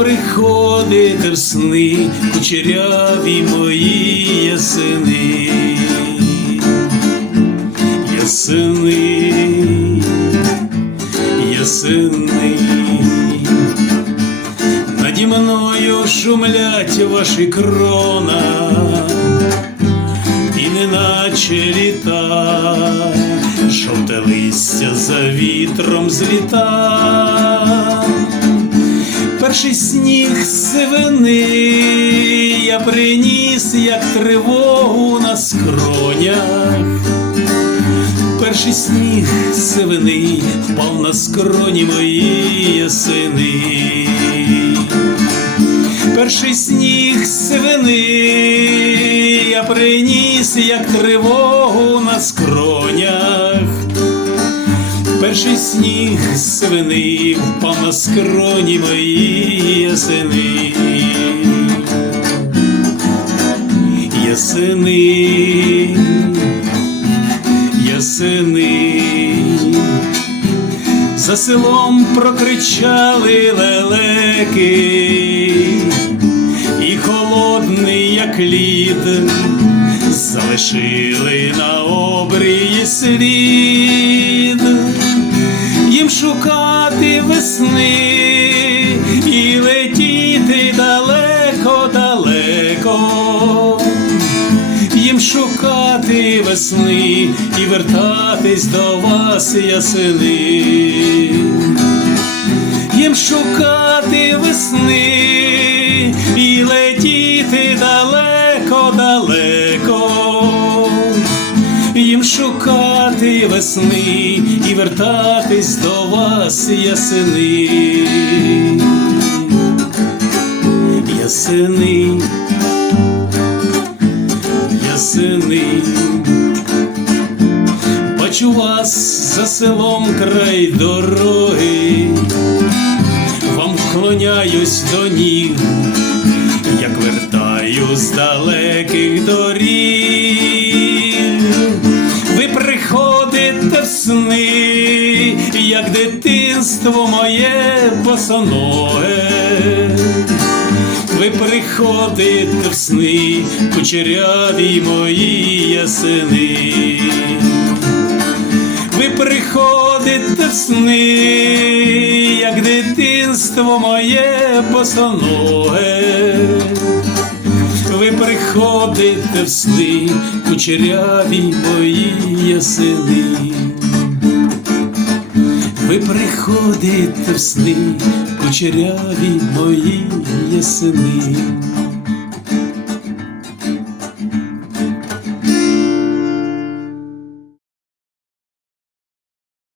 Приходите в сни, кучеряві мої ясени, ясени, ясени. Наді мною шумлять ваші крона і неначе літа, жовте листя за вітром зліта. Перший сніг сивини я приніс, як тривогу на скронях. Перший сніг сивини впав на скроні мої ясини. Перший сніг сивини я приніс, як тривогу на скронях. Перший сніг сивини впав на мої ясени. Ясени, ясени, за селом прокричали лелеки, і холодний, як лід, залишили на обрії слід, їм шукати весни і летіти далеко, далеко, їм шукати весни і вертатись до вас, ясени. Їм шукати весни і летіти далеко, їм шукати весни і вертатись до вас, ясени, ясени, ясени. Бачу вас за селом край дороги, вам вклоняюсь до ніг, як вертаю з далеких доріг. Як дитинство моє босоноге. Ви приходите в сни, кучеряві мої ясени. Ви приходите в сни, як дитинство моє босоноге. Ви приходите в сни, кучеряві мої ясени. Ви приходите в сни, кучеряві мої ясени.